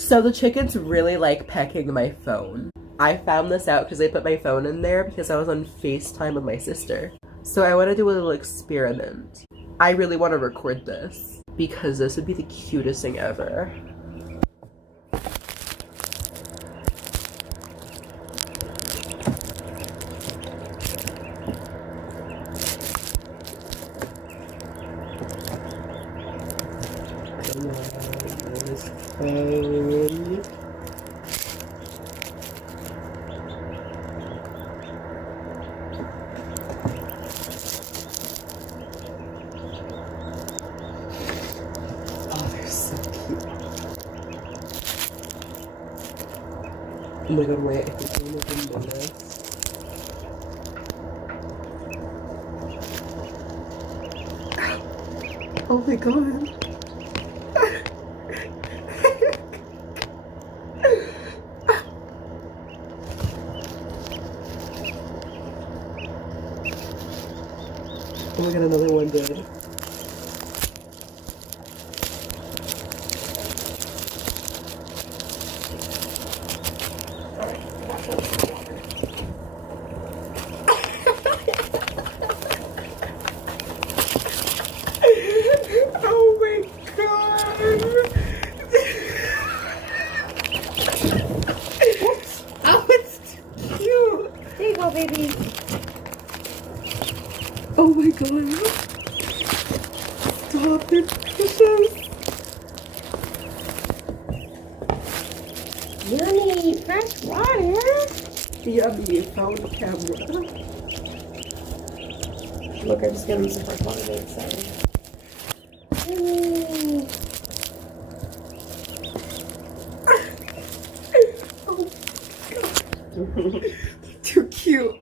So the chickens really like pecking my phone. I found this out because I put my phone in there because I was on FaceTime with my sister. So I want to do a little experiment. I really want to record this because this would be the cutest thing ever. Phone. Oh, they're so cute. Oh my god, wait, I think I'm gonna do this. Oh my god. Oh my god, another one did. Oh my god! Oh, it's cute! There you go, baby. Oh my god! Stop, they're precious! Yummy, fresh water. Yummy, found the camera. Look, I'm just giving some fresh water. Very excited. Yummy. Oh god. Too cute.